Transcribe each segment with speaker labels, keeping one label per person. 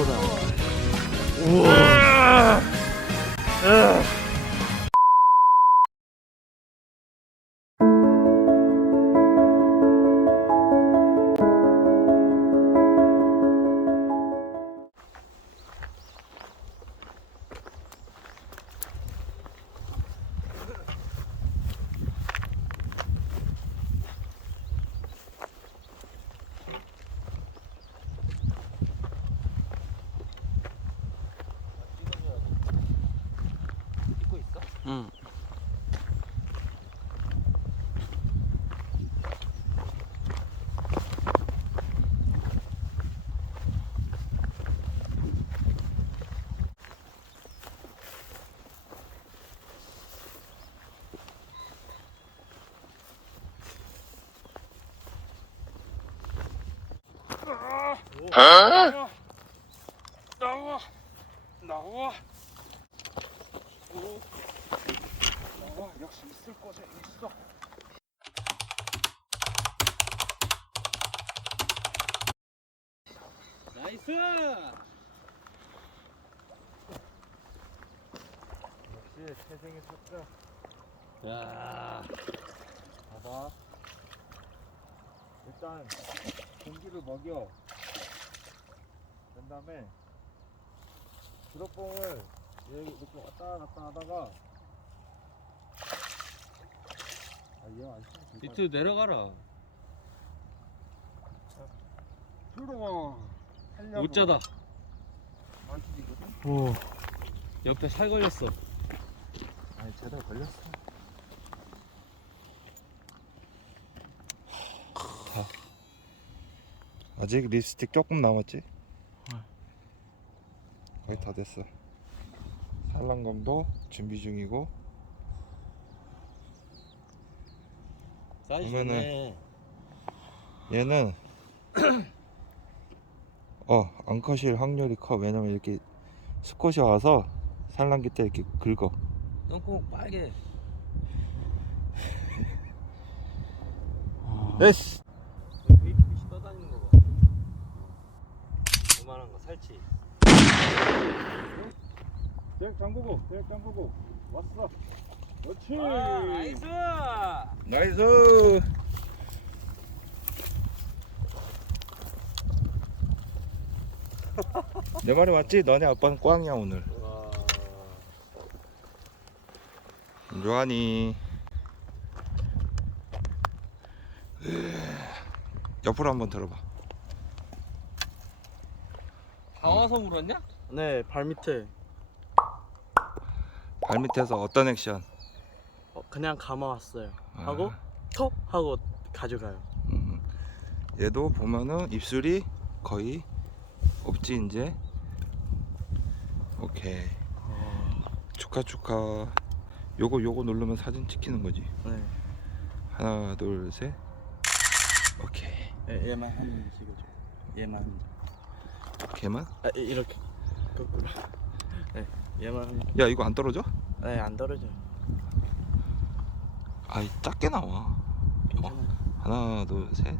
Speaker 1: 不能 나와 나와 오 나와 역시 있을 곳에 있어 나이스
Speaker 2: 역시 태생의 삭자
Speaker 1: 야
Speaker 2: 봐봐 일단 공기를 먹여 그 다음에 드롭봉을 여기 이렇게 왔다 갔다 하다가 아얘안
Speaker 1: 밑으로 내려가라.
Speaker 2: 들어와
Speaker 1: 웃자다.
Speaker 2: 안쓰리거든?
Speaker 1: 오 옆에 살 걸렸어.
Speaker 2: 아니 제대로 걸렸어. 아직 립스틱 조금 남았지? 거의 다 됐어. 산란검도 준비 중이고.
Speaker 1: 사이즈
Speaker 2: 보면은-
Speaker 1: 좋네.
Speaker 2: 얘는 어 앙컷일 확률이 커. 왜냐면 이렇게 수컷이 와서 산란기 때 이렇게 긁어.
Speaker 1: 똥구멍 빨개.
Speaker 2: 에스
Speaker 1: 베이트빛이 떠다니는 거봐 요만한 거 살치
Speaker 2: 대역 잠그고 대역 잠그고. 왔어. 그렇지.
Speaker 1: 아, 나이스.
Speaker 2: 나이스. 내 말이 맞지? 너네 아빠는 꽝이야 오늘.
Speaker 1: 와
Speaker 2: 요한이. 옆으로 한번 들어봐
Speaker 1: 다 와서 물었냐?
Speaker 3: 네, 발 밑에.
Speaker 2: 발밑에서 어떤 액션?
Speaker 3: 어, 그냥 감아왔어요.
Speaker 2: 아,
Speaker 3: 하고 톡 하고 가져가요.
Speaker 2: 음. 얘도 보면은 입술이 거의 없지 이제? 오케이. 축하 축하. 요거 요거 누르면 사진 찍히는 거지?
Speaker 3: 네,
Speaker 2: 하나 둘 셋. 오케이.
Speaker 3: 얘, 얘만 하면 지금 얘만
Speaker 2: 걔만
Speaker 3: 아, 이- 이렇게 거꾸로. 네, 얘만 하면
Speaker 2: 야 이거 안 떨어져?
Speaker 3: 네, 안 떨어져 요.
Speaker 2: 아이 작게 나와
Speaker 3: 괜찮아요.
Speaker 2: 하나 둘 셋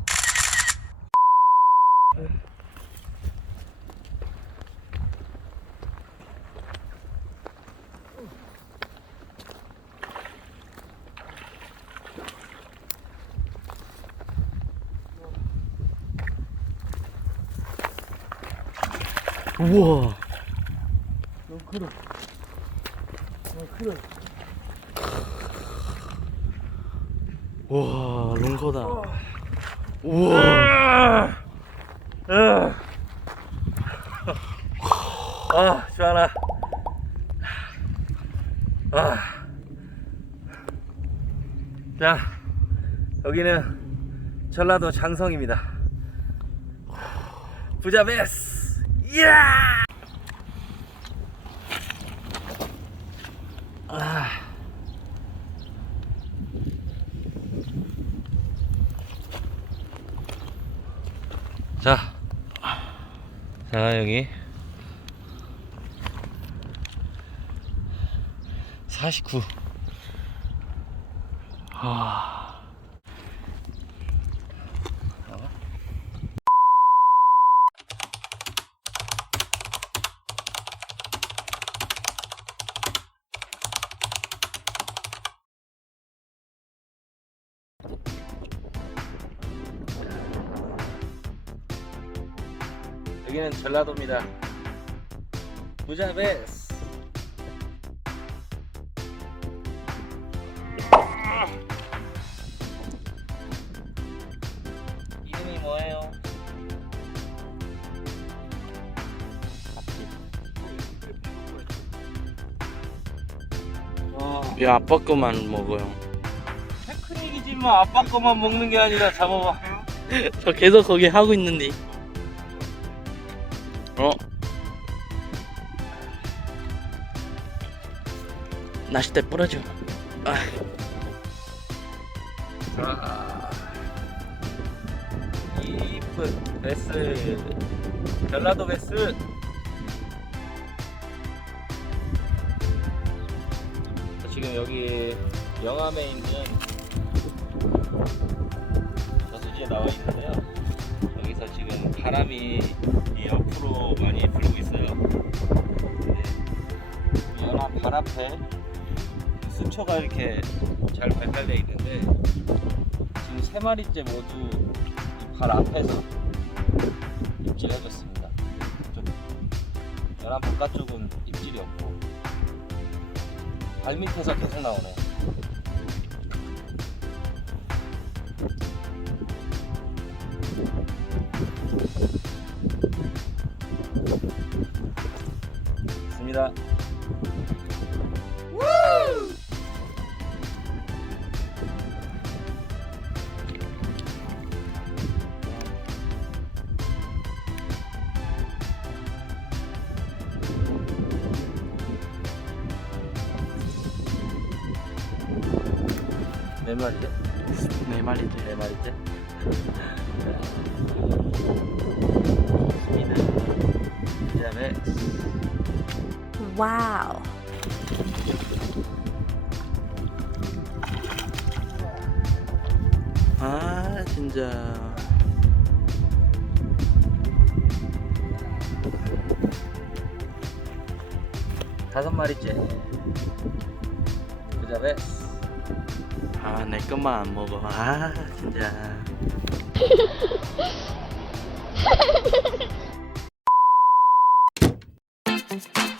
Speaker 3: 우와.
Speaker 2: 너무 크다 너무 크다
Speaker 3: 우와, 롱커다. 우와.
Speaker 1: 아 시원하 아. 자 여기는 전라도 장성입니다 부자 베스 이 야 아. 자, 자 여기 49. 아. 여기는 전라도입니다. 부자 베스. 이름이 뭐예요?
Speaker 4: 와왜 아빠 거만 먹어요?
Speaker 1: 테크닉이지만 아빠 거만 먹는 게 아니라 잡아봐.
Speaker 4: 저 계속 거기 하고 있는데. 어? 낚싯대 부러져. 아.
Speaker 1: 자, 이쁜 베스, 전라도 베스. 지금 여기 영암에 있는 나와 있는데요. 여기서 지금 바람이 이 옆으로 많이 불고 있어요. 네. 연암 발 앞에 수초가 이렇게 잘 발달되어 있는데 지금 세 마리째 모두 이발 앞에서 입질 해줬습니다. 좀 연암 바깥쪽은 입질이 없고 발 밑에서 계속 나오네. 있습니다. 몇 마리죠?
Speaker 4: 네 마리지.
Speaker 1: 네 마리째. 스피드. 그다음에
Speaker 5: 와우.
Speaker 4: 아 진짜.
Speaker 1: 다섯 마리째. 그다음에
Speaker 4: 아내 것만 안 먹어. 아 진짜.